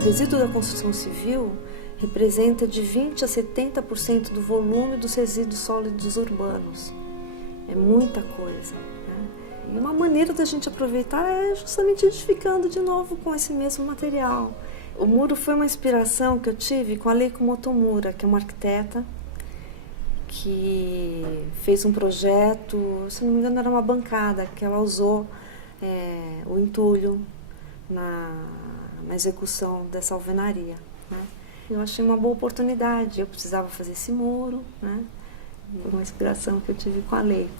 O resíduo da construção civil representa de 20% a 70% do volume dos resíduos sólidos urbanos. É muita coisa, né? E uma maneira da gente aproveitar é justamente edificando de novo com esse mesmo material. O muro foi uma inspiração que eu tive com a Leiko Motomura, que é uma arquiteta que fez um projeto, se não me engano era uma bancada, que ela usou o entulho na execução dessa alvenaria, né? Eu achei uma boa oportunidade, eu precisava fazer esse muro, né? Foi uma inspiração que eu tive com a Leiko.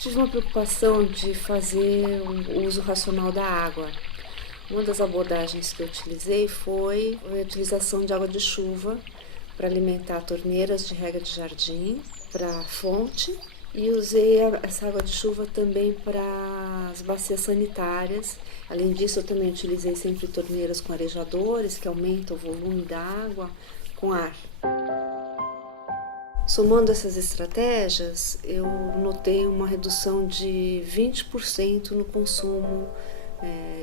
Tive uma preocupação de fazer o uso racional da água. Uma das abordagens que eu utilizei foi a utilização de água de chuva para alimentar torneiras de rega de jardim, para fonte, e usei essa água de chuva também para as bacias sanitárias. Além disso, eu também utilizei sempre torneiras com arejadores, que aumentam o volume da água com ar. Somando essas estratégias, eu notei uma redução de 20% no consumo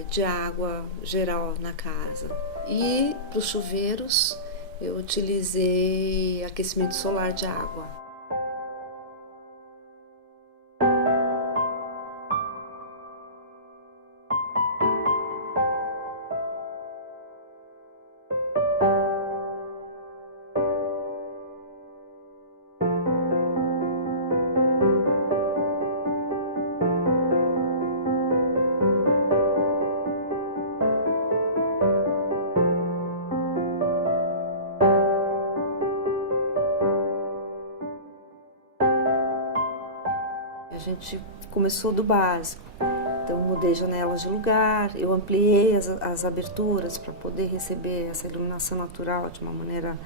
de água geral na casa. E para os chuveiros, eu utilizei aquecimento solar de água. A gente começou do básico, então mudei janelas de lugar, eu ampliei as aberturas para poder receber essa iluminação natural de uma maneira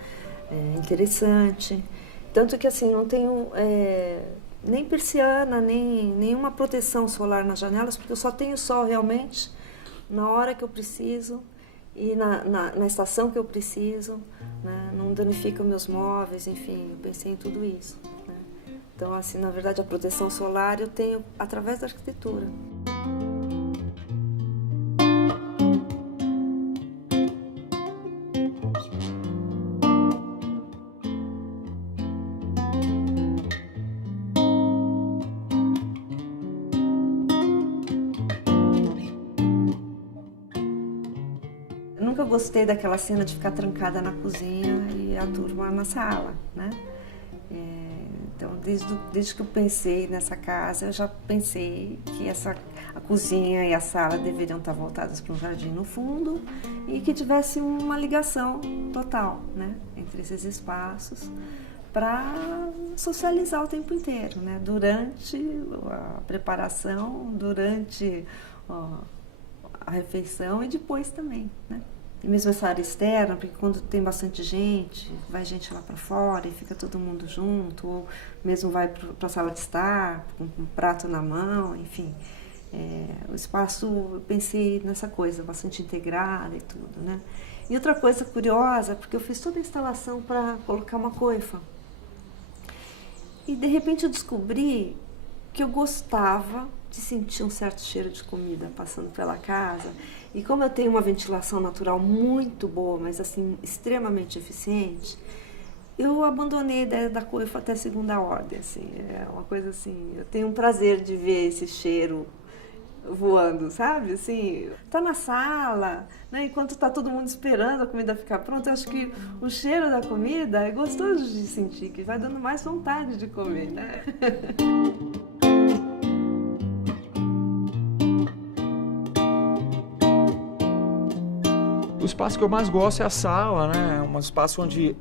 interessante. Tanto que assim, não tenho nem persiana, nem nenhuma proteção solar nas janelas, porque eu só tenho sol realmente na hora que eu preciso e na estação que eu preciso, né? Não danifica meus móveis, enfim, eu pensei em tudo isso. Então, assim, na verdade, a proteção solar eu tenho através da arquitetura. Eu nunca gostei daquela cena de ficar trancada na cozinha e a turma na sala, né? Então, desde que eu pensei nessa casa, eu já pensei que a cozinha e a sala deveriam estar voltadas para um jardim no fundo e que tivesse uma ligação total, né, entre esses espaços para socializar o tempo inteiro, né, durante a preparação, durante a refeição e depois também, né. E mesmo essa área externa, porque quando tem bastante gente, vai gente lá para fora e fica todo mundo junto, ou mesmo vai para a sala de estar, com um prato na mão, enfim. O espaço, eu pensei nessa coisa, bastante integrada e tudo, né? E outra coisa curiosa, porque eu fiz toda a instalação para colocar uma coifa. E de repente eu descobri que eu gostava de sentir um certo cheiro de comida passando pela casa. E como eu tenho uma ventilação natural muito boa, mas assim, extremamente eficiente, eu abandonei a ideia da coifa até segunda ordem, assim, é uma coisa assim, eu tenho um prazer de ver esse cheiro voando, sabe, assim, tá na sala, né, enquanto tá todo mundo esperando a comida ficar pronta, eu acho que o cheiro da comida é gostoso de sentir, que vai dando mais vontade de comer, né. O espaço que eu mais gosto é a sala, né? É um espaço onde,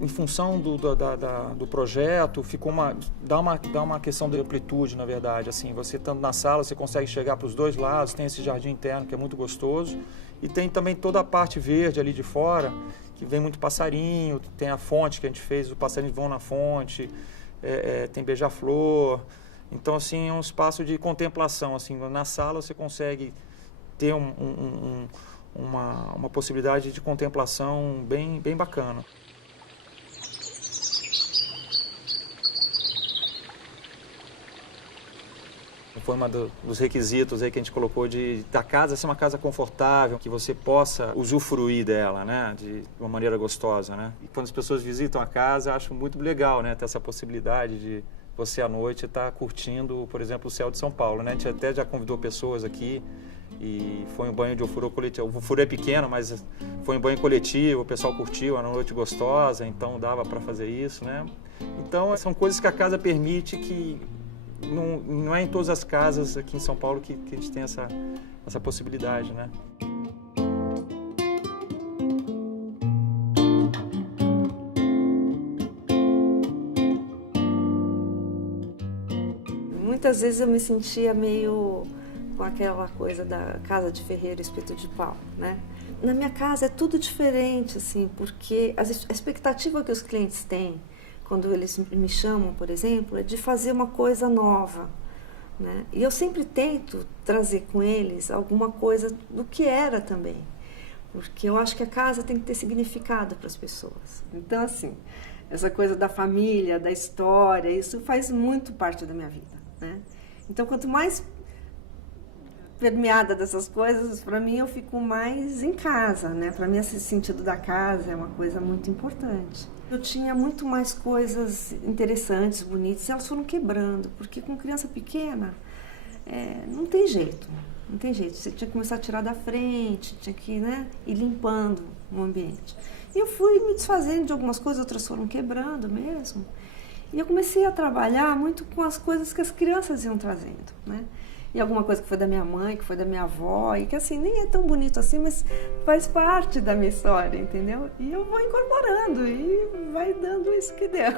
em função do projeto, dá uma questão de amplitude, na verdade. Assim, você estando na sala, você consegue chegar para os dois lados, tem esse jardim interno que é muito gostoso, e tem também toda a parte verde ali de fora, que vem muito passarinho, tem a fonte que a gente fez, os passarinhos vão na fonte, tem beija-flor. Então, assim, é um espaço de contemplação. Assim, na sala você consegue ter uma possibilidade de contemplação bem bacana. Foi dos requisitos aí que a gente colocou da casa ser uma casa confortável, que você possa usufruir dela, né? De uma maneira gostosa, né? E quando as pessoas visitam a casa, eu acho muito legal, né? Ter essa possibilidade de você à noite estar curtindo, por exemplo, o céu de São Paulo, né? A gente até já convidou pessoas aqui e foi um banho de ofurô coletivo. O ofurô é pequeno, mas foi um banho coletivo, o pessoal curtiu, era uma noite gostosa, então dava para fazer isso, né? Então, são coisas que a casa permite que não é em todas as casas aqui em São Paulo que a gente tem essa possibilidade, né? Muitas vezes eu me sentia meio com aquela coisa da casa de ferreiro, espeto de pau, né? Na minha casa é tudo diferente, assim, porque a expectativa que os clientes têm quando eles me chamam, por exemplo, é de fazer uma coisa nova, né? E eu sempre tento trazer com eles alguma coisa do que era também, porque eu acho que a casa tem que ter significado para as pessoas. Então, assim, essa coisa da família, da história, isso faz muito parte da minha vida, né? Então, quanto mais permeada dessas coisas, para mim eu fico mais em casa, né? Para mim esse sentido da casa é uma coisa muito importante. Eu tinha muito mais coisas interessantes, bonitas, e elas foram quebrando, porque com criança pequena não tem jeito, não tem jeito. Você tinha que começar a tirar da frente, tinha que, né, ir limpando o ambiente. E eu fui me desfazendo de algumas coisas, outras foram quebrando mesmo. E eu comecei a trabalhar muito com as coisas que as crianças iam trazendo, né? E alguma coisa que foi da minha mãe, que foi da minha avó, e que assim, nem é tão bonito assim, mas faz parte da minha história, entendeu? E eu vou incorporando e vai dando isso que deu.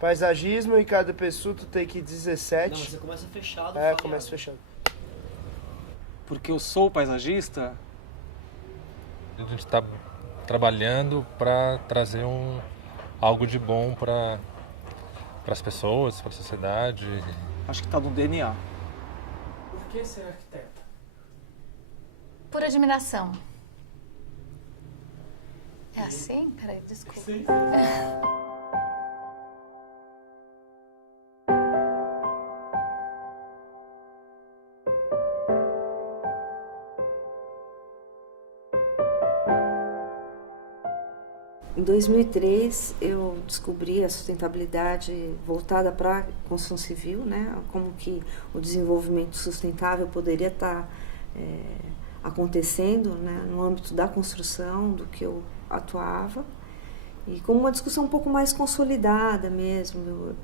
Paisagismo e cada pessoa tu tem que 17. Não, você começa fechado. Começa fechado. Porque eu sou paisagista. A gente está trabalhando para trazer algo de bom para as pessoas, para a sociedade. Acho que está no DNA. Por que ser arquiteta? Por admiração. É assim? Peraí, desculpa. Sim. Em 2003, eu descobri a sustentabilidade voltada para a construção civil, né? Como que o desenvolvimento sustentável poderia estar acontecendo, né? No âmbito da construção, do que eu atuava, e como uma discussão um pouco mais consolidada mesmo.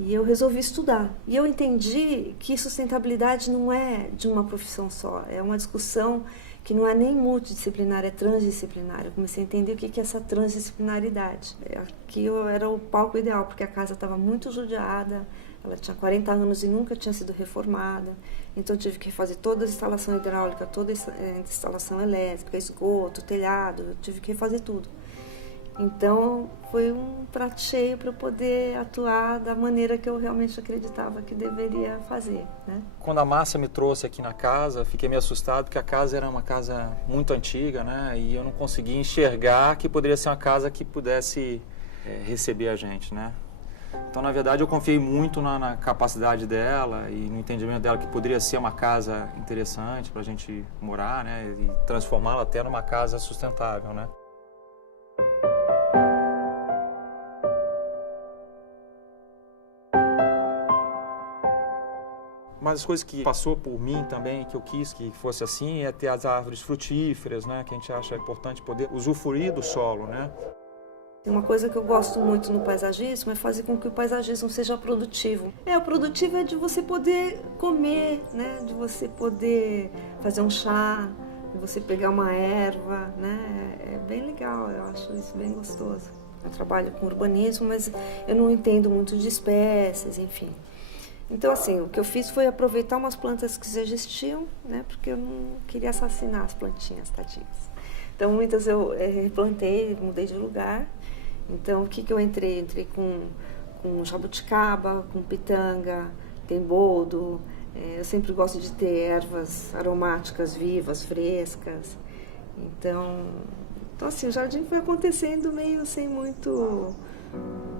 E eu resolvi estudar. E eu entendi que sustentabilidade não é de uma profissão só, é uma discussão que não é nem multidisciplinar, é transdisciplinar. Eu comecei a entender o que é essa transdisciplinaridade. Aqui era o palco ideal, porque a casa estava muito judiada, ela tinha 40 anos e nunca tinha sido reformada, então eu tive que fazer toda a instalação hidráulica, toda a instalação elétrica, esgoto, telhado, eu tive que fazer tudo. Então, foi um prato cheio para eu poder atuar da maneira que eu realmente acreditava que deveria fazer, né? Quando a Márcia me trouxe aqui na casa, fiquei meio assustado, porque a casa era uma casa muito antiga, né? E eu não conseguia enxergar que poderia ser uma casa que pudesse receber a gente, né? Então, na verdade, eu confiei muito na capacidade dela e no entendimento dela que poderia ser uma casa interessante para a gente morar, né? E transformá-la até numa casa sustentável, né? Uma das coisas que passou por mim também, que eu quis que fosse assim, é ter as árvores frutíferas, né? Que a gente acha importante poder usufruir do solo, né? Uma coisa que eu gosto muito no paisagismo é fazer com que o paisagismo seja produtivo. O produtivo é de você poder comer, né? De você poder fazer um chá, de você pegar uma erva, né? É bem legal, eu acho isso bem gostoso. Eu trabalho com urbanismo, mas eu não entendo muito de espécies, enfim. Então, assim, o que eu fiz foi aproveitar umas plantas que já existiam, né? Porque eu não queria assassinar as plantinhas, tadinhas. Então, muitas eu replantei, mudei de lugar. Então, o que eu entrei? Entrei com jabuticaba, com pitanga, tem boldo. Eu sempre gosto de ter ervas aromáticas vivas, frescas. Então assim, o jardim foi acontecendo meio sem muito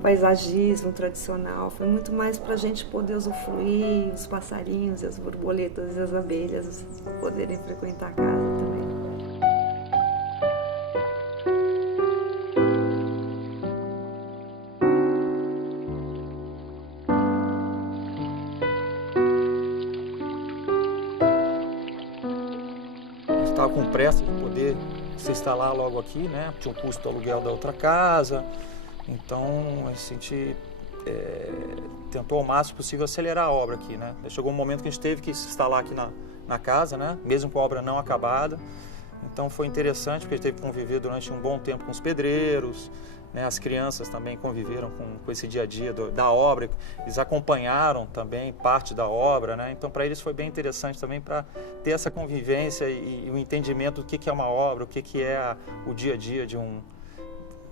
paisagismo tradicional. Foi muito mais para a gente poder usufruir, os passarinhos, as borboletas e as abelhas poderem frequentar a casa também. Estava com pressa de poder se instalar logo aqui, né? Tinha um custo do aluguel da outra casa, então a gente tentou ao máximo possível acelerar a obra aqui, né? Chegou um momento que a gente teve que se instalar aqui na casa, né? Mesmo com a obra não acabada. Então foi interessante porque a gente teve que conviver durante um bom tempo com os pedreiros, né? As crianças também conviveram com esse dia a dia da obra, eles acompanharam também parte da obra, né? Então para eles foi bem interessante também para ter essa convivência e o entendimento do que é uma obra, o que é o dia a dia de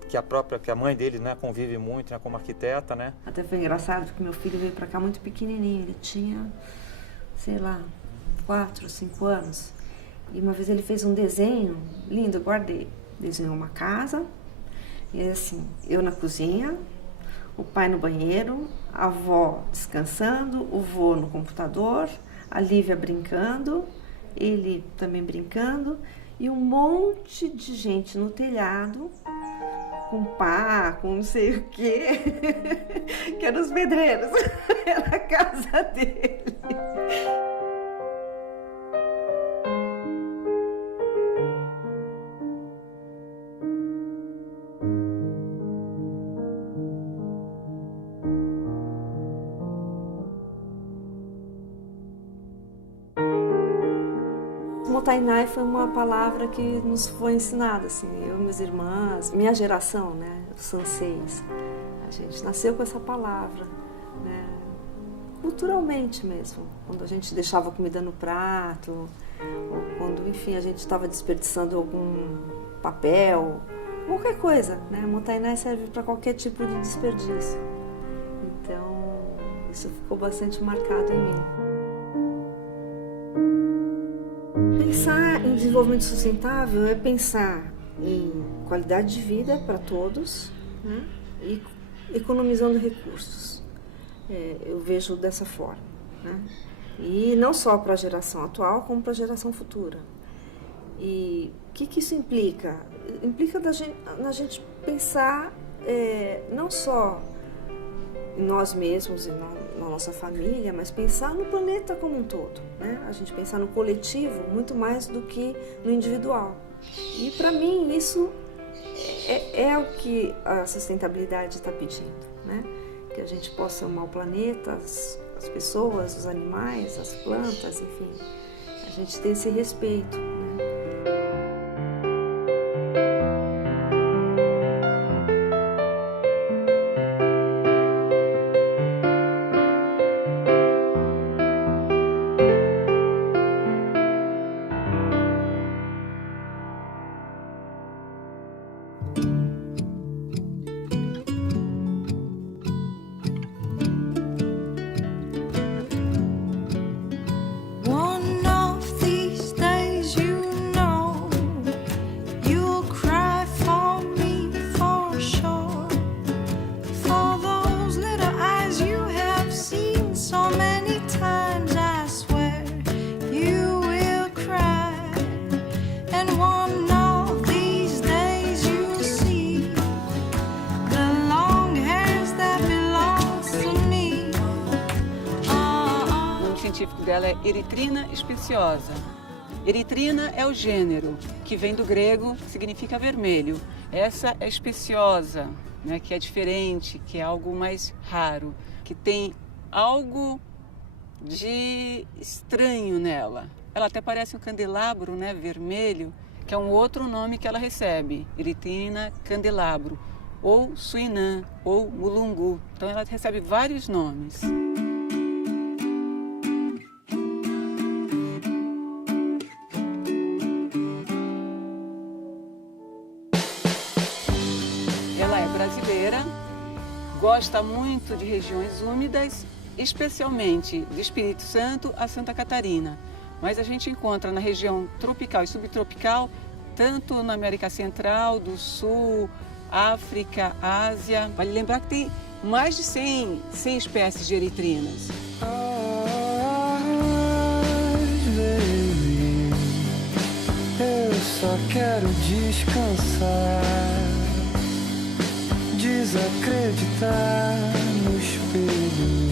que a mãe dele, né, convive muito, né, como arquiteta, né? Até foi engraçado porque meu filho veio para cá muito pequenininho, ele tinha, sei lá, 4 ou 5 anos. E uma vez ele fez um desenho lindo, eu guardei. Desenhou uma casa, e assim, eu na cozinha, o pai no banheiro, a avó descansando, o vô no computador, a Lívia brincando, ele também brincando, e um monte de gente no telhado, com pá, com não sei o quê, que eram os pedreiros, era a casa dele. Motainai foi uma palavra que nos foi ensinada, assim, eu e minhas irmãs, minha geração, né, os sanseis, a gente nasceu com essa palavra, né, culturalmente mesmo, quando a gente deixava comida no prato, ou quando, enfim, a gente estava desperdiçando algum papel, qualquer coisa, né, Motainai serve para qualquer tipo de desperdício, então isso ficou bastante marcado em mim. Pensar em desenvolvimento sustentável é pensar em qualidade de vida para todos, né? E economizando recursos. Eu vejo dessa forma, né? E não só para a geração atual, como para a geração futura. E o que isso implica? Implica na gente pensar não só em nós mesmos e na nossa família, mas pensar no planeta como um todo, né? A gente pensar no coletivo muito mais do que no individual. E para mim isso é o que a sustentabilidade está pedindo, né? Que a gente possa amar o planeta, as pessoas, os animais, as plantas, enfim, a gente ter esse respeito, né? Dela é Erythrina speciosa. Erythrina é o gênero, que vem do grego, significa vermelho. Essa é speciosa, né, que é diferente, que é algo mais raro, que tem algo de estranho nela. Ela até parece um candelabro, né, vermelho, que é um outro nome que ela recebe, Erythrina candelabro, ou suinã, ou mulungu. Então ela recebe vários nomes. Gosta muito de regiões úmidas, especialmente do Espírito Santo a Santa Catarina. Mas a gente encontra na região tropical e subtropical, tanto na América Central, do Sul, África, Ásia. Vale lembrar que tem mais de 100 espécies de eritrinas. Eu só quero descansar, desacreditar no espelho,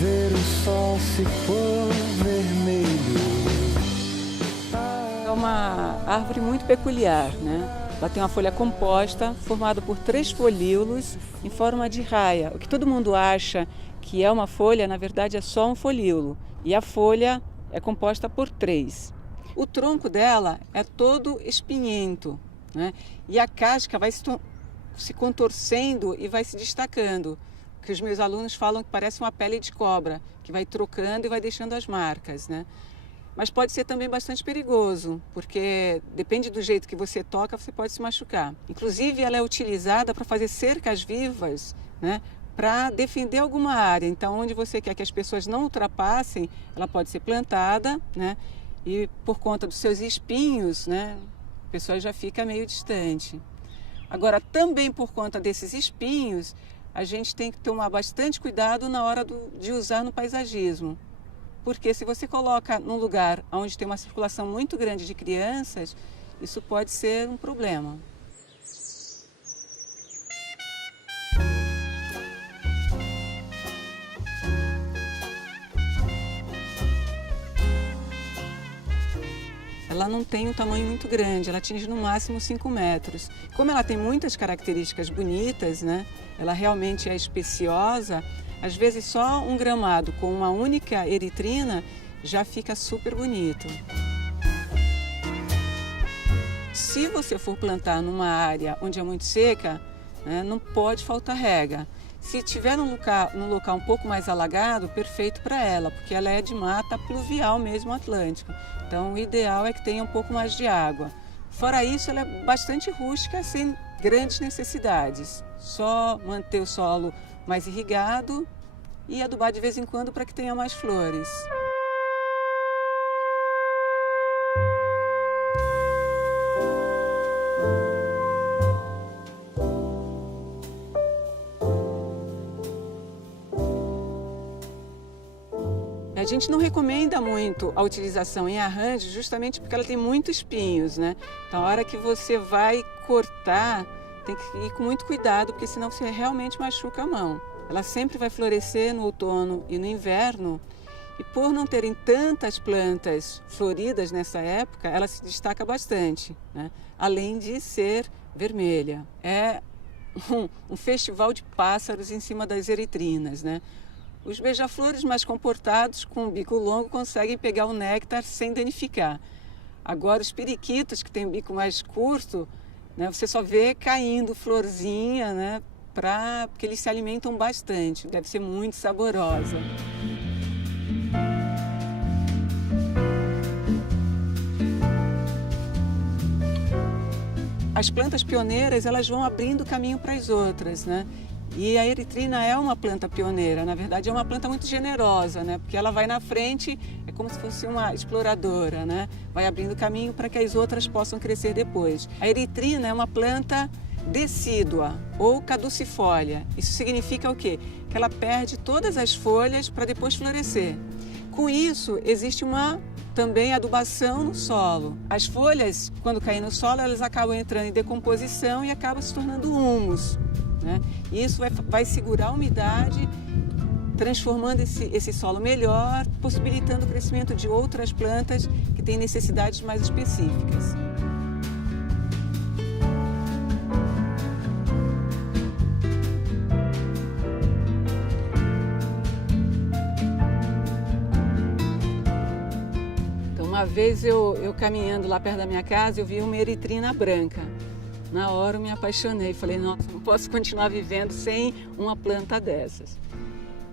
ver o sol se pôr vermelho. É uma árvore muito peculiar, né? Ela tem uma folha composta, formada por 3 folíolos em forma de raia. O que todo mundo acha que é uma folha, na verdade é só um folíolo. E a folha é composta por 3. O tronco dela é todo espinhento, né? E a casca vai se contorcendo e vai se destacando. Que os meus alunos falam que parece uma pele de cobra, que vai trocando e vai deixando as marcas, né? Mas pode ser também bastante perigoso, porque depende do jeito que você toca, você pode se machucar. Inclusive, ela é utilizada para fazer cercas vivas, né? Para defender alguma área. Então, onde você quer que as pessoas não ultrapassem, ela pode ser plantada, né? E por conta dos seus espinhos, né? A pessoa já fica meio distante. Agora, também por conta desses espinhos, a gente tem que tomar bastante cuidado na hora de usar no paisagismo. Porque se você coloca num lugar onde tem uma circulação muito grande de crianças, isso pode ser um problema. Ela não tem um tamanho muito grande, ela atinge no máximo 5 metros. Como ela tem muitas características bonitas, né? Ela realmente é especiosa. Às vezes só um gramado com uma única eritrina já fica super bonito. Se você for plantar numa área onde é muito seca, né, não pode faltar rega. Se tiver num local um pouco mais alagado, perfeito para ela, porque ela é de mata pluvial mesmo atlântica. Então o ideal é que tenha um pouco mais de água. Fora isso, ela é bastante rústica, sem grandes necessidades. Só manter o solo mais irrigado e adubar de vez em quando para que tenha mais flores. A gente não recomenda muito a utilização em arranjo justamente porque ela tem muitos espinhos, né? Então, a hora que você vai cortar, tem que ir com muito cuidado, porque senão você realmente machuca a mão. Ela sempre vai florescer no outono e no inverno, e por não terem tantas plantas floridas nessa época, ela se destaca bastante, né? Além de ser vermelha. É um festival de pássaros em cima das eritrinas, né? Os beija-flores mais comportados, com o bico longo, conseguem pegar o néctar sem danificar. Agora, os periquitos, que têm o bico mais curto, né, você só vê caindo florzinha, né, porque eles se alimentam bastante. Deve ser muito saborosa. As plantas pioneiras, elas vão abrindo caminho para as outras, né? E a eritrina é uma planta pioneira, na verdade é uma planta muito generosa, né? Porque ela vai na frente, é como se fosse uma exploradora, né? Vai abrindo caminho para que as outras possam crescer depois. A eritrina é uma planta decídua ou caducifólia. Isso significa o quê? Que ela perde todas as folhas para depois florescer. Com isso, existe também adubação no solo. As folhas, quando caem no solo, elas acabam entrando em decomposição e acabam se tornando humus, né? E isso vai segurar a umidade, transformando esse solo melhor, possibilitando o crescimento de outras plantas que têm necessidades mais específicas. Então, uma vez eu caminhando lá perto da minha casa, eu vi uma eritrina branca. Na hora eu me apaixonei, falei, nossa, não posso continuar vivendo sem uma planta dessas.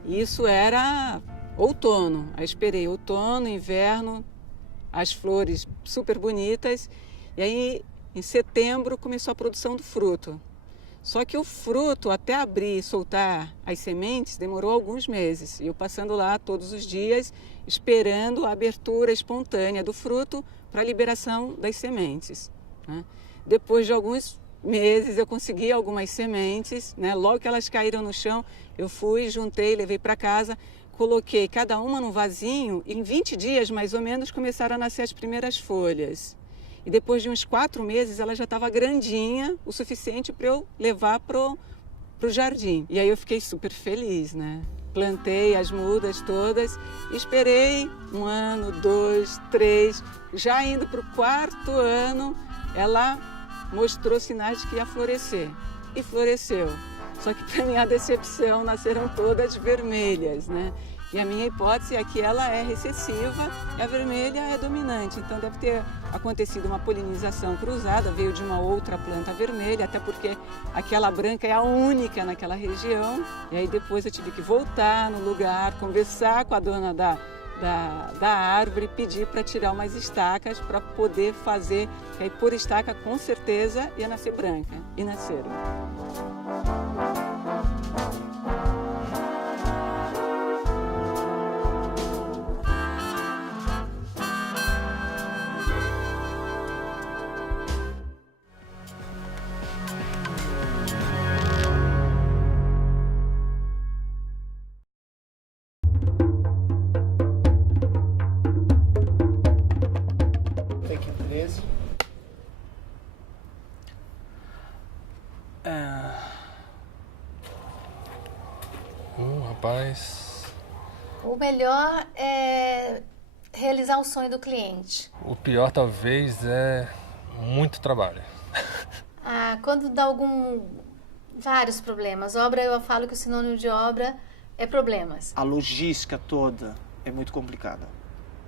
Isso era outono, aí esperei outono, inverno, as flores super bonitas, e aí em setembro começou a produção do fruto. Só que o fruto, até abrir e soltar as sementes, demorou alguns meses. E eu passando lá todos os dias, esperando a abertura espontânea do fruto para a liberação das sementes, né? Depois de alguns meses, eu consegui algumas sementes, né? Logo que elas caíram no chão, eu fui, juntei, levei para casa, coloquei cada uma num vasinho e em 20 dias, mais ou menos, começaram a nascer as primeiras folhas. E depois de uns 4 meses, ela já estava grandinha, o suficiente para eu levar pro jardim. E aí eu fiquei super feliz, né? Plantei as mudas todas, esperei 1 ano, 2, 3, já indo para o 4º ano, ela mostrou sinais de que ia florescer. E floresceu. Só que, para minha decepção, nasceram todas vermelhas, né? E a minha hipótese é que ela é recessiva e a vermelha é dominante. Então deve ter acontecido uma polinização cruzada, veio de uma outra planta vermelha, até porque aquela branca é a única naquela região. E aí depois eu tive que voltar no lugar, conversar com a dona da árvore, pedir para tirar umas estacas para poder fazer, que aí por estaca com certeza ia nascer branca. E nasceram. Take 13. Rapaz, O melhor é realizar o sonho do cliente. o pior talvez é muito trabalho. Quando dá vários problemas. Obra, eu falo que o sinônimo de obra é problemas. A logística toda é muito complicada.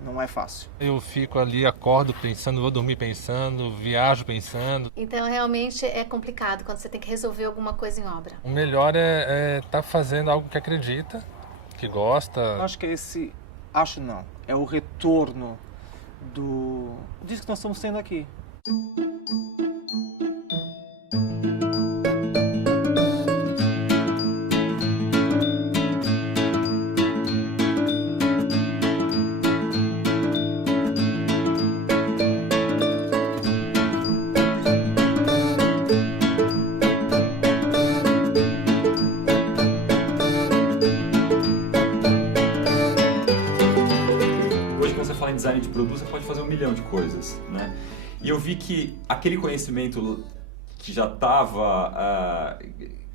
Não é fácil. Eu fico ali, acordo pensando, vou dormir pensando, viajo pensando. Então, realmente é complicado quando você tem que resolver alguma coisa em obra. O melhor é estar fazendo algo que acredita, que gosta. Eu acho que é esse... Acho não. É o retorno disso que nós estamos tendo aqui. Design de produto, você pode fazer 1 milhão de coisas, né? E eu vi que aquele conhecimento que já estava,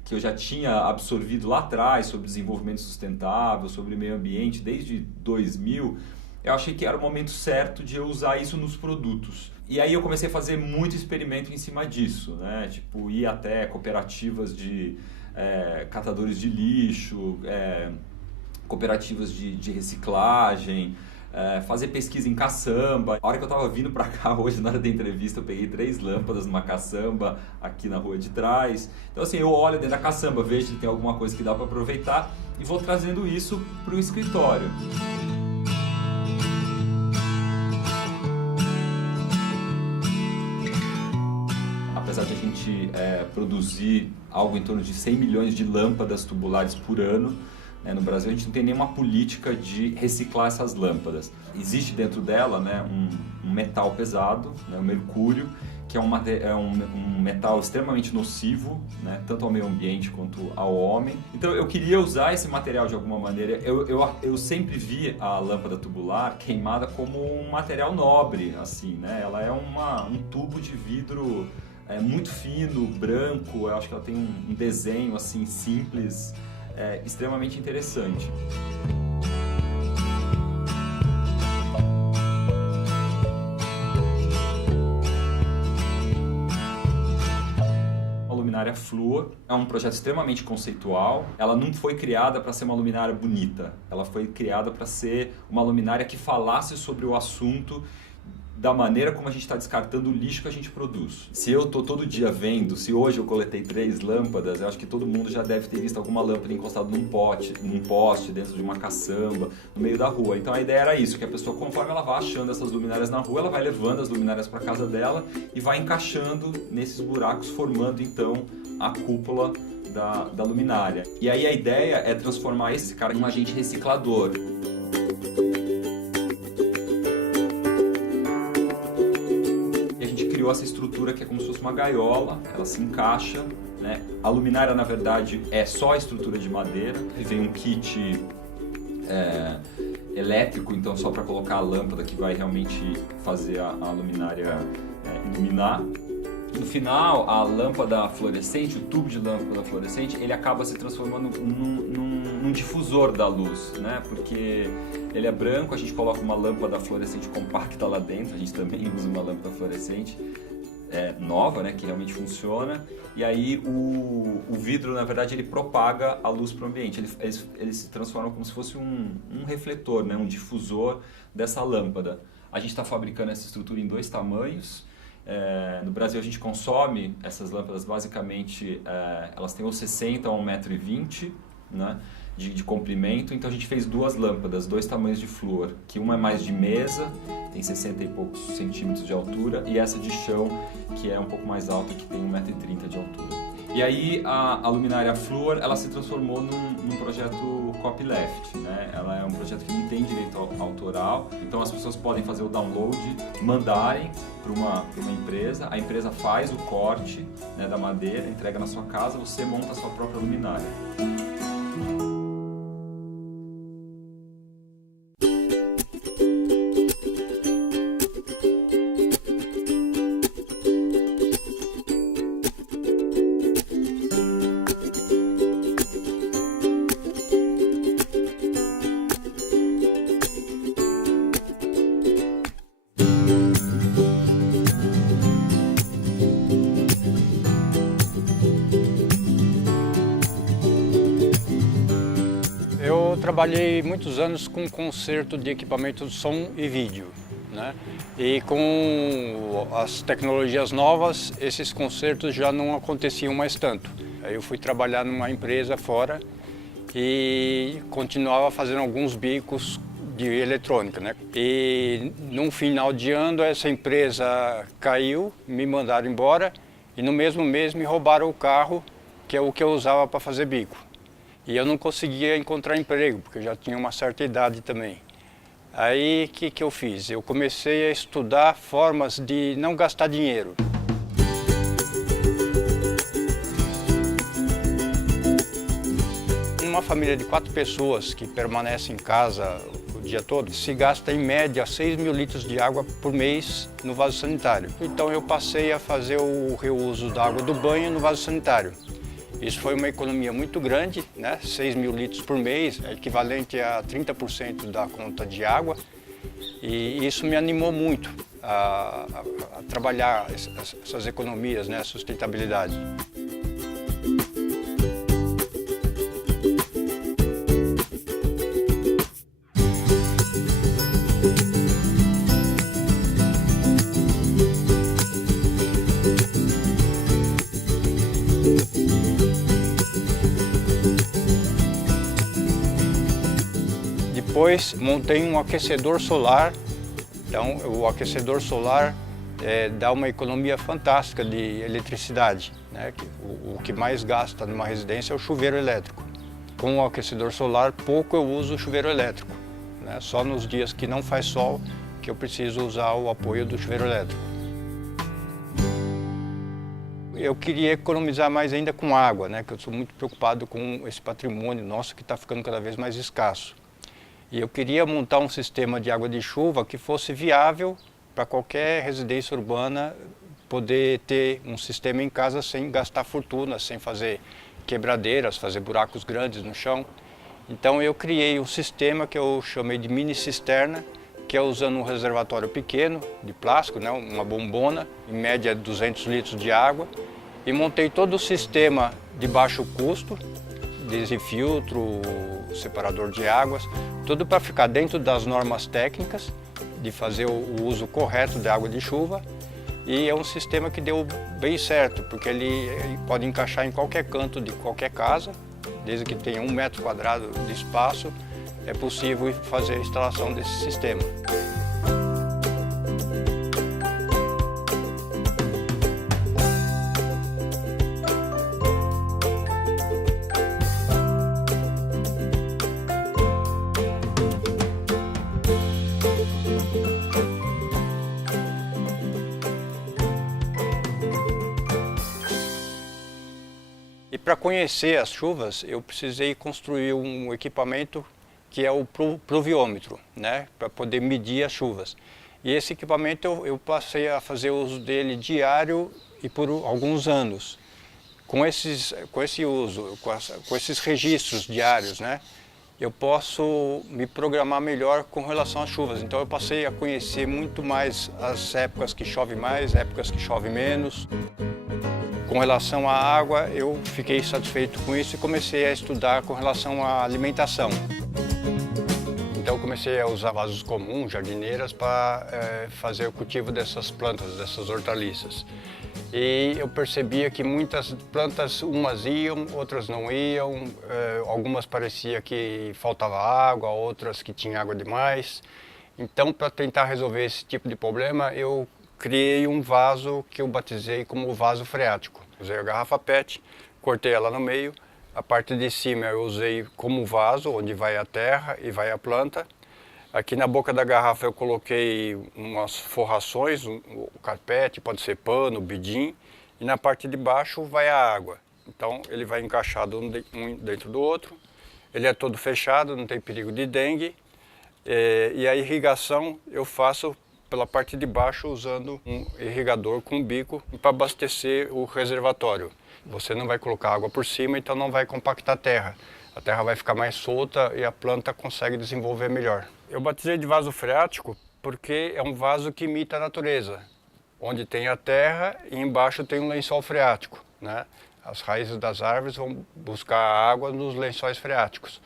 que eu já tinha absorvido lá atrás sobre desenvolvimento sustentável, sobre meio ambiente, desde 2000, eu achei que era o momento certo de eu usar isso nos produtos. E aí eu comecei a fazer muito experimento em cima disso, né? Tipo, ir até cooperativas de catadores de lixo, cooperativas de reciclagem, fazer pesquisa em caçamba. A hora que eu estava vindo para cá hoje, na hora da entrevista, eu peguei 3 lâmpadas numa caçamba aqui na rua de trás. Então assim, eu olho dentro da caçamba, vejo se tem alguma coisa que dá para aproveitar e vou trazendo isso para o escritório. Apesar de a gente produzir algo em torno de 100 milhões de lâmpadas tubulares por ano, no Brasil, a gente não tem nenhuma política de reciclar essas lâmpadas. Existe dentro dela, né, um metal pesado, né, o mercúrio, que é um metal extremamente nocivo, né, tanto ao meio ambiente quanto ao homem. Então eu queria usar esse material de alguma maneira. Eu sempre vi a lâmpada tubular queimada como um material nobre, assim, né? Ela é um tubo de vidro muito fino, branco. Eu acho que ela tem um desenho assim simples, extremamente interessante. A luminária Flua é um projeto extremamente conceitual. Ela não foi criada para ser uma luminária bonita. Ela foi criada para ser uma luminária que falasse sobre o assunto da maneira como a gente está descartando o lixo que a gente produz. Se eu estou todo dia vendo, se hoje eu coletei 3 lâmpadas, eu acho que todo mundo já deve ter visto alguma lâmpada encostada num poste, dentro de uma caçamba, no meio da rua. Então a ideia era isso, que a pessoa, conforme ela vai achando essas luminárias na rua, ela vai levando as luminárias para casa dela e vai encaixando nesses buracos, formando então a cúpula da luminária. E aí a ideia é transformar esse cara em um agente reciclador. E a gente criou essa estrutura que é como se fosse uma gaiola, ela se encaixa, né? A luminária, na verdade, é só a estrutura de madeira. E vem um kit elétrico, então só para colocar a lâmpada que vai realmente fazer a luminária iluminar. No final, a lâmpada fluorescente, o tubo de lâmpada fluorescente, ele acaba se transformando num difusor da luz, né? Porque ele é branco, a gente coloca uma lâmpada fluorescente compacta lá dentro, a gente também usa uma lâmpada fluorescente nova, né? Que realmente funciona. E aí o vidro, na verdade, ele propaga a luz para o ambiente. Ele se transforma como se fosse um refletor, né? Um difusor dessa lâmpada. A gente está fabricando essa estrutura em 2 tamanhos. No Brasil a gente consome essas lâmpadas basicamente, elas têm ou 60 ou 1,20 m, né, de comprimento, então a gente fez 2 lâmpadas, 2 tamanhos de flúor, que uma é mais de mesa, tem 60 e poucos centímetros de altura, e essa de chão, que é um pouco mais alta, que tem 1,30 m de altura. E aí a luminária flúor, ela se transformou num projeto copyleft, né? Ela é um projeto que não tem direito autoral, então as pessoas podem fazer o download, mandarem para uma empresa, a empresa faz o corte, né, da madeira, entrega na sua casa, você monta a sua própria luminária. Eu trabalhei muitos anos com conserto de equipamento de som e vídeo, né? E com as tecnologias novas, esses consertos já não aconteciam mais tanto. Aí eu fui trabalhar numa empresa fora e continuava fazendo alguns bicos de eletrônica, né? E num final de ano essa empresa caiu, me mandaram embora e no mesmo mês me roubaram o carro, que é o que eu usava para fazer bico. E eu não conseguia encontrar emprego, porque eu já tinha uma certa idade também. Aí, o que eu fiz? Eu comecei a estudar formas de não gastar dinheiro. Uma família de 4 pessoas que permanece em casa o dia todo, se gasta em média 6 mil litros de água por mês no vaso sanitário. Então eu passei a fazer o reuso da água do banho no vaso sanitário. Isso foi uma economia muito grande, né? 6 mil litros por mês, é equivalente a 30% da conta de água. E isso me animou muito a trabalhar essas economias, né? A sustentabilidade. Depois montei um aquecedor solar. Então o aquecedor solar dá uma economia fantástica de eletricidade, né? O que mais gasta numa residência é o chuveiro elétrico. Com o aquecedor solar pouco eu uso o chuveiro elétrico, né? Só nos dias que não faz sol que eu preciso usar o apoio do chuveiro elétrico. Eu queria economizar mais ainda com água, né? Que eu sou muito preocupado com esse patrimônio nosso que está ficando cada vez mais escasso. E eu queria montar um sistema de água de chuva que fosse viável para qualquer residência urbana poder ter um sistema em casa sem gastar fortuna, sem fazer quebradeiras, fazer buracos grandes no chão. Então eu criei um sistema que eu chamei de mini cisterna, que é usando um reservatório pequeno de plástico, né, uma bombona, em média 200 litros de água, e montei todo o sistema de baixo custo, desinfiltro, separador de águas, tudo para ficar dentro das normas técnicas, de fazer o uso correto da água de chuva. E é um sistema que deu bem certo, porque ele pode encaixar em qualquer canto de qualquer casa, desde que tenha 1 metro quadrado de espaço, é possível fazer a instalação desse sistema. para conhecer as chuvas, eu precisei construir um equipamento que é o pluviômetro, né, para poder medir as chuvas. E esse equipamento eu passei a fazer uso dele diário e por alguns anos. Com esse uso, com esses registros diários, né, eu posso me programar melhor com relação às chuvas. Então eu passei a conhecer muito mais as épocas que chove mais, épocas que chove menos. Com relação à água, eu fiquei satisfeito com isso e comecei a estudar com relação à alimentação. Então eu comecei a usar vasos comuns, jardineiras, para fazer o cultivo dessas plantas, dessas hortaliças. E eu percebia que muitas plantas, umas iam, outras não iam, algumas parecia que faltava água, outras que tinha água demais. Então, para tentar resolver esse tipo de problema, eu criei um vaso que eu batizei como vaso freático. Usei a garrafa PET, cortei ela no meio. A parte de cima eu usei como vaso, onde vai a terra e vai a planta. Aqui na boca da garrafa eu coloquei umas forrações, o carpete, pode ser pano, bidim. E na parte de baixo vai a água. Então ele vai encaixado um dentro do outro. Ele é todo fechado, não tem perigo de dengue. E a irrigação eu faço pela parte de baixo usando um irrigador com bico para abastecer o reservatório. Você não vai colocar água por cima, então não vai compactar a terra. A terra vai ficar mais solta e a planta consegue desenvolver melhor. Eu batizei de vaso freático porque é um vaso que imita a natureza, onde tem a terra e embaixo tem um lençol freático, né? As raízes das árvores vão buscar água nos lençóis freáticos.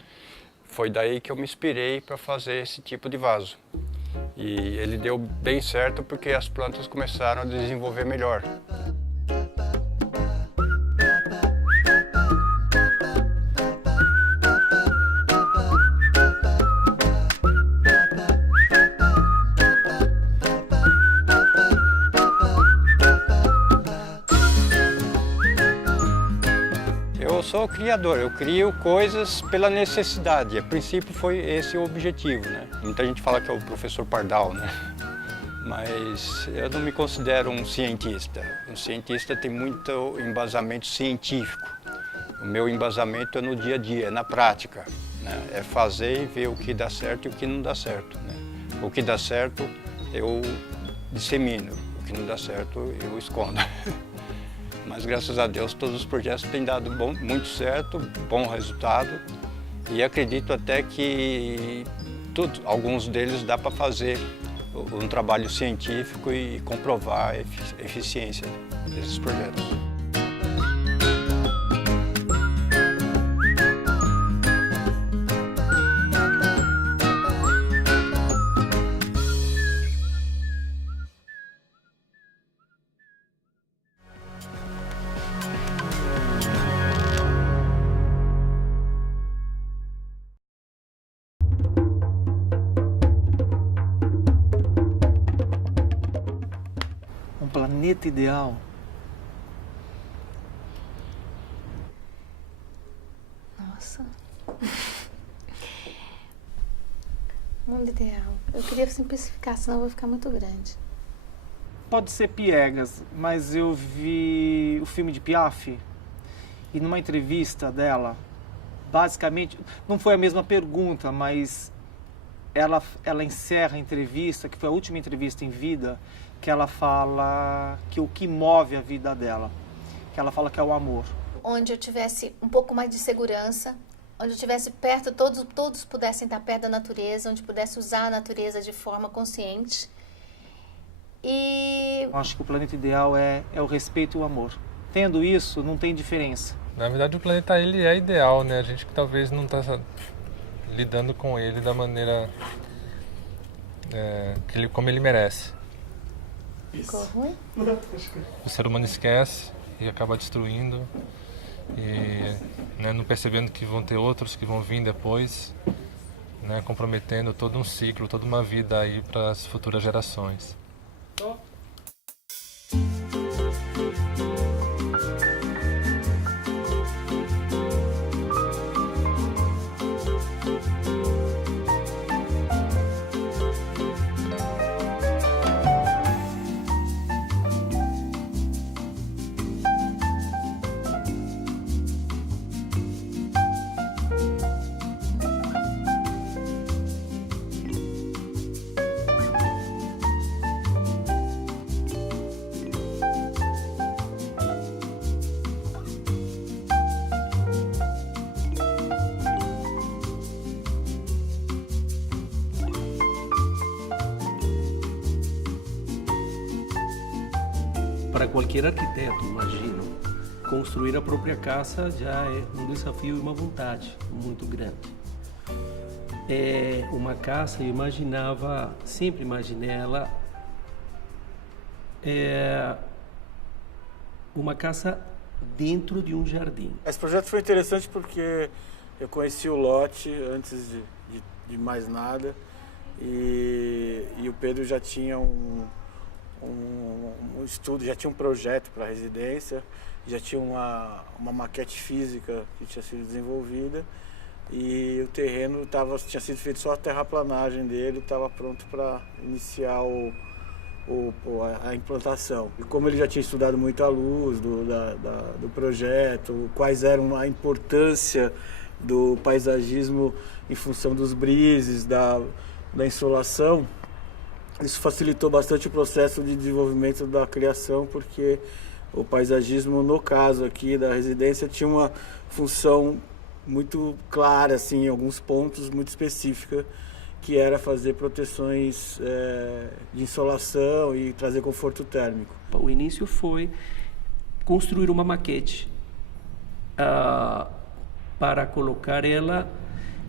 Foi daí que eu me inspirei para fazer esse tipo de vaso. E ele deu bem certo porque as plantas começaram a desenvolver melhor. Eu sou criador, eu crio coisas pela necessidade. A princípio foi esse o objetivo, né? Muita gente fala que é o professor Pardal, né? Mas eu não me considero um cientista. Um cientista tem muito embasamento científico. O meu embasamento é no dia a dia, é na prática, né? É fazer e ver o que dá certo e o que não dá certo, né? O que dá certo eu dissemino, o que não dá certo eu escondo. Mas graças a Deus todos os projetos têm dado muito certo, bom resultado. E acredito até que alguns deles dá para fazer um trabalho científico e comprovar a eficiência desses projetos. Um planeta ideal. Nossa. Mundo ideal. Eu queria simplificar, senão vai ficar muito grande. Pode ser piegas, mas eu vi o filme de Piaf e numa entrevista dela, basicamente, não foi a mesma pergunta, mas ela encerra a entrevista, que foi a última entrevista em vida, que ela fala que o que move a vida dela, que ela fala que é o amor. Onde eu tivesse um pouco mais de segurança, onde eu estivesse perto, todos pudessem estar perto da natureza, onde pudesse usar a natureza de forma consciente. E Eu acho que o planeta ideal é o respeito e o amor. Tendo isso, não tem diferença. Na verdade, o planeta ele é ideal, né? A gente que talvez não está lidando com ele da maneira como ele merece. ficou ruim? O ser humano esquece e acaba destruindo e não percebendo que vão ter outros que vão vir depois, comprometendo todo um ciclo, toda uma vida aí para as futuras gerações. para qualquer arquiteto, imagino, construir a própria casa já é um desafio e uma vontade muito grande. Uma casa, eu imaginava, sempre imaginei ela, uma casa dentro de um jardim. Esse projeto foi interessante porque eu conheci o lote antes de mais nada e o Pedro já tinha um estudo, já tinha um projeto para a residência, já tinha uma maquete física que tinha sido desenvolvida e o terreno tinha sido feito só a terraplanagem dele, estava pronto para iniciar a implantação. E como ele já tinha estudado muito a luz do projeto, quais eram a importância do paisagismo em função dos brises, da insolação, isso facilitou bastante o processo de desenvolvimento da criação, porque o paisagismo, no caso aqui da residência, tinha uma função muito clara, assim, em alguns pontos muito específica, que era fazer proteções de insolação e trazer conforto térmico. O início foi construir uma maquete para colocar ela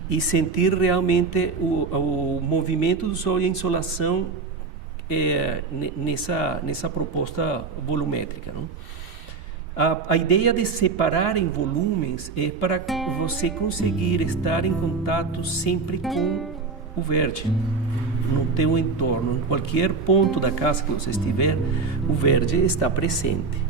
e sentir realmente o movimento do sol e a insolação nessa proposta volumétrica, não? A ideia de separar em volumes é para você conseguir estar em contato sempre com o verde no teu entorno. Em qualquer ponto da casa que você estiver, o verde está presente.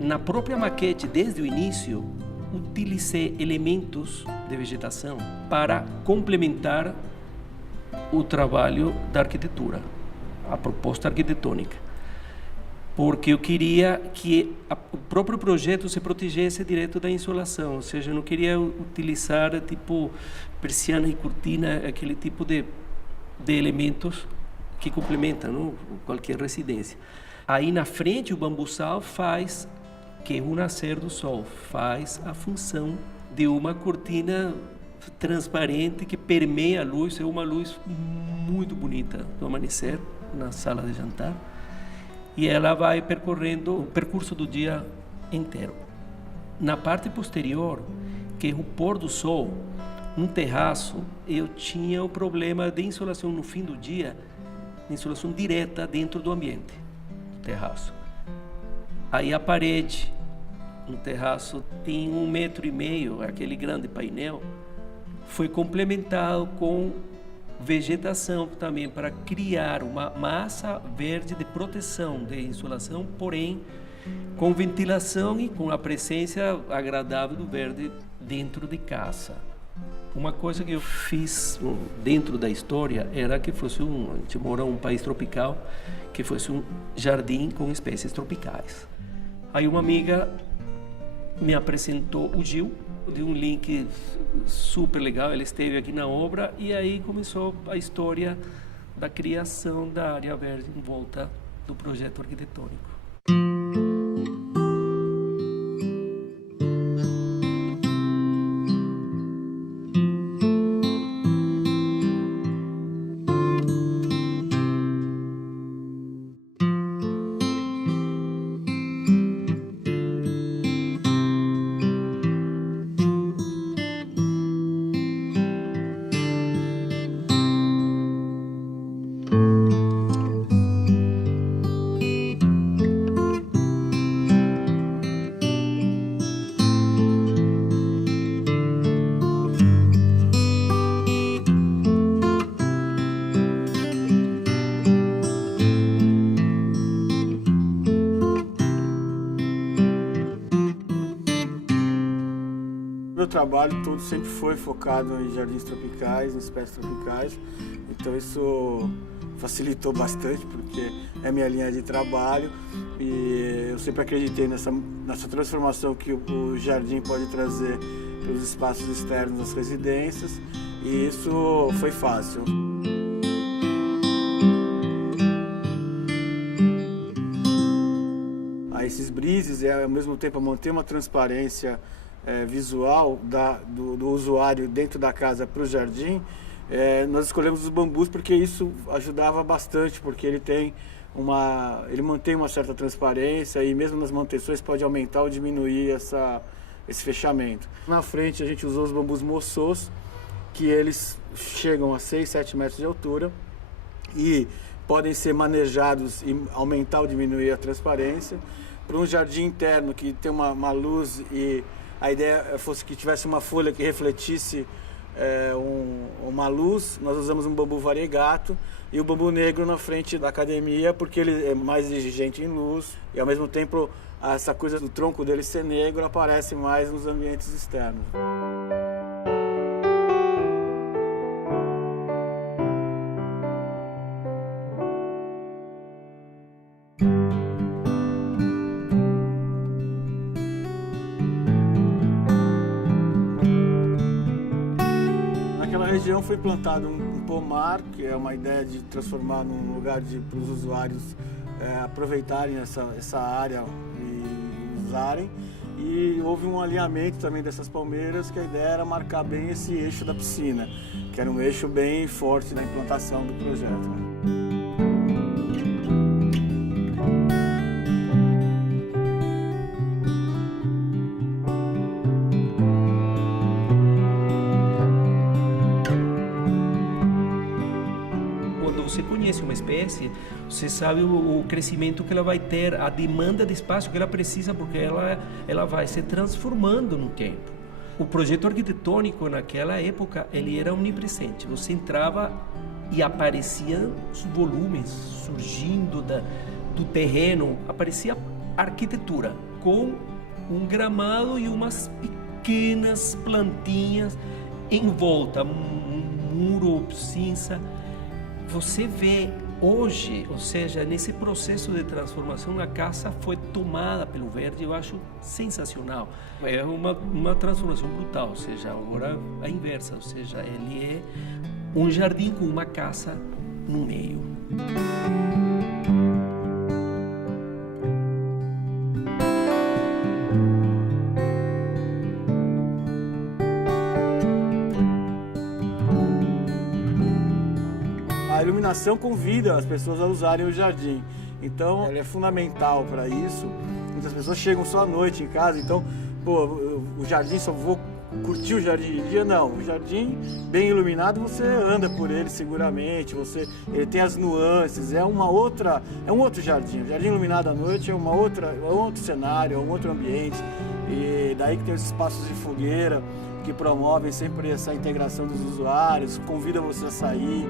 Na própria maquete, desde o início, utilizei elementos de vegetação para complementar o trabalho da arquitetura, a proposta arquitetônica. Porque eu queria que o próprio projeto se protegesse direto da insolação, ou seja, eu não queria utilizar tipo persiana e cortina, aquele tipo de elementos que complementam, não? Qualquer residência. Aí na frente o bambuçal faz que o nascer do sol faz a função de uma cortina transparente que permeia a luz, é uma luz muito bonita do amanhecer na sala de jantar, e ela vai percorrendo o percurso do dia inteiro. Na parte posterior, que é o pôr do sol, no terraço, eu tinha o problema de insolação no fim do dia, insolação direta dentro do ambiente, do terraço. Aí a parede no terraço tem 1,5 metro, aquele grande painel, foi complementado com vegetação também para criar uma massa verde de proteção de insolação, porém com ventilação e com a presença agradável do verde dentro de casa. Uma coisa que eu fiz dentro da história era que fosse a gente mora em um país tropical, que fosse um jardim com espécies tropicais. Aí uma amiga me apresentou o Gil, de um link super legal, ele esteve aqui na obra e aí começou a história da criação da área verde em volta do projeto arquitetônico. trabalho todo sempre foi focado em jardins tropicais, em espécies tropicais, então isso facilitou bastante, porque é minha linha de trabalho e eu sempre acreditei nessa transformação que o jardim pode trazer para os espaços externos das residências, e isso foi fácil. Esses brises e ao mesmo tempo manter uma transparência visual do usuário dentro da casa para o jardim, nós escolhemos os bambus porque isso ajudava bastante, porque ele mantém uma certa transparência e mesmo nas manutenções pode aumentar ou diminuir esse fechamento. Na frente a gente usou os bambus moçôs, que eles chegam a 6, 7 metros de altura e podem ser manejados e aumentar ou diminuir a transparência. Para um jardim interno que tem uma luz e a ideia fosse que tivesse uma folha que refletisse uma luz, nós usamos um bambu variegato e o bambu negro na frente da academia, porque ele é mais exigente em luz e ao mesmo tempo essa coisa do tronco dele ser negro aparece mais nos ambientes externos. Região foi plantado um pomar, que é uma ideia de transformar num lugar para os usuários aproveitarem essa área e usarem. E houve um alinhamento também dessas palmeiras, que a ideia era marcar bem esse eixo da piscina, que era um eixo bem forte na implantação do projeto. Você conhece uma espécie, você sabe o crescimento que ela vai ter, a demanda de espaço que ela precisa, porque ela vai se transformando no tempo. O projeto arquitetônico naquela época ele era onipresente. Você entrava e apareciam os volumes surgindo do terreno, aparecia arquitetura com um gramado e umas pequenas plantinhas em volta, um muro cinza. Você vê hoje, ou seja, nesse processo de transformação, a casa foi tomada pelo verde, eu acho sensacional. É uma transformação brutal, ou seja, agora a inversa, ou seja, ele é um jardim com uma casa no meio. A iluminação convida as pessoas a usarem o jardim, então ela é fundamental para isso. Muitas pessoas chegam só à noite em casa, então, o jardim, só vou curtir o jardim de dia? Não, o jardim bem iluminado, você anda por ele seguramente, ele tem as nuances, é um outro jardim. O jardim iluminado à noite é um outro cenário, é um outro ambiente, e daí que tem os espaços de fogueira que promovem sempre essa integração dos usuários, convida você a sair.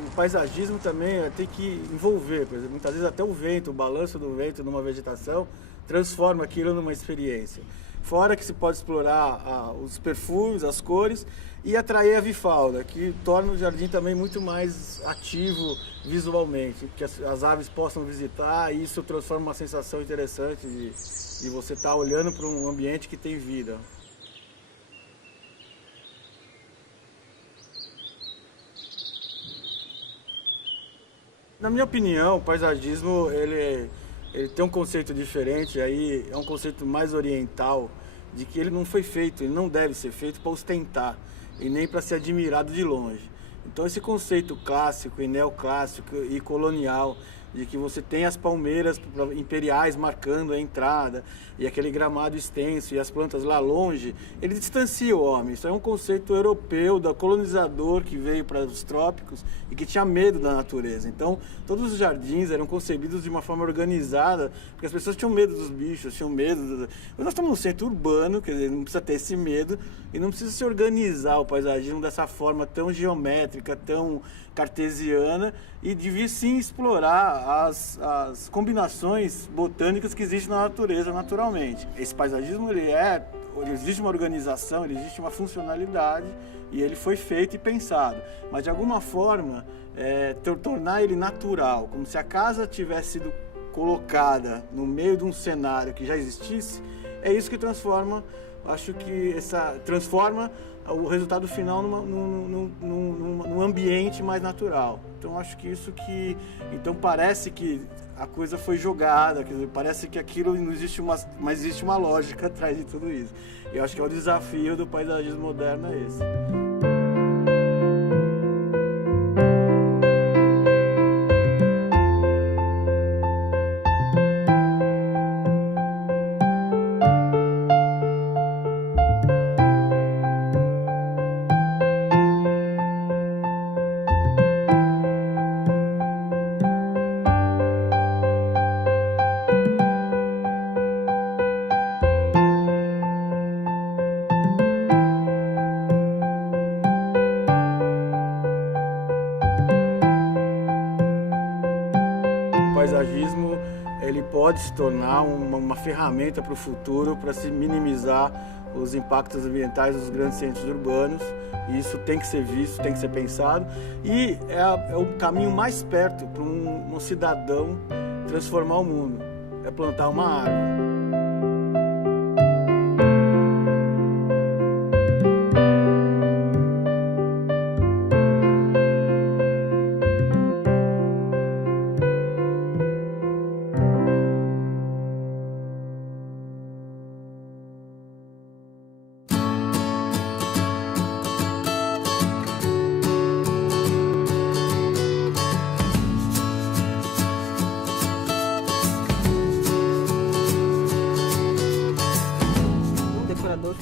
O paisagismo também tem que envolver, por exemplo, muitas vezes até o vento, o balanço do vento numa vegetação transforma aquilo numa experiência. Fora que se pode explorar os perfumes, as cores e atrair a avifauna, que torna o jardim também muito mais ativo visualmente, que as aves possam visitar, e isso transforma uma sensação interessante de você estar olhando para um ambiente que tem vida. Na minha opinião, o paisagismo ele tem um conceito diferente, aí é um conceito mais oriental, de que ele não foi feito, ele não deve ser feito para ostentar e nem para ser admirado de longe. Então esse conceito clássico e neoclássico e colonial de que você tem as palmeiras imperiais marcando a entrada e aquele gramado extenso e as plantas lá longe, ele distancia o homem. Isso é um conceito europeu, do colonizador que veio para os trópicos e que tinha medo da natureza. Então, todos os jardins eram concebidos de uma forma organizada, porque as pessoas tinham medo dos bichos, tinham medo... Nós estamos no centro urbano, quer dizer, não precisa ter esse medo e não precisa se organizar o paisagismo dessa forma tão geométrica, tão cartesiana, e devia sim explorar as combinações botânicas que existem na natureza naturalmente. Esse paisagismo, existe uma organização, existe uma funcionalidade e ele foi feito e pensado, mas de alguma forma tornar ele natural, como se a casa tivesse sido colocada no meio de um cenário que já existisse, é isso que transforma, acho que transforma o resultado final num ambiente mais natural. Então acho que então parece que a coisa foi jogada, quer dizer, parece que aquilo não existe mas existe uma lógica atrás de tudo isso. E eu acho que é o desafio do paisagismo moderno é esse. O paisagismo ele pode se tornar uma ferramenta para o futuro para se minimizar os impactos ambientais dos grandes centros urbanos. E isso tem que ser visto, tem que ser pensado. E é o caminho mais perto para um cidadão transformar o mundo. É plantar uma árvore.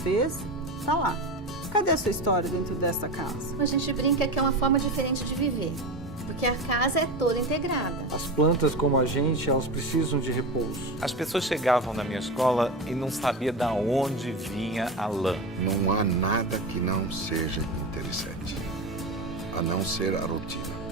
Fez, tá lá. Cadê a sua história dentro dessa casa? A gente brinca que é uma forma diferente de viver, porque a casa é toda integrada. As plantas, como a gente, elas precisam de repouso. As pessoas chegavam na minha escola e não sabia de onde vinha a lã. Não há nada que não seja interessante, a não ser a rotina.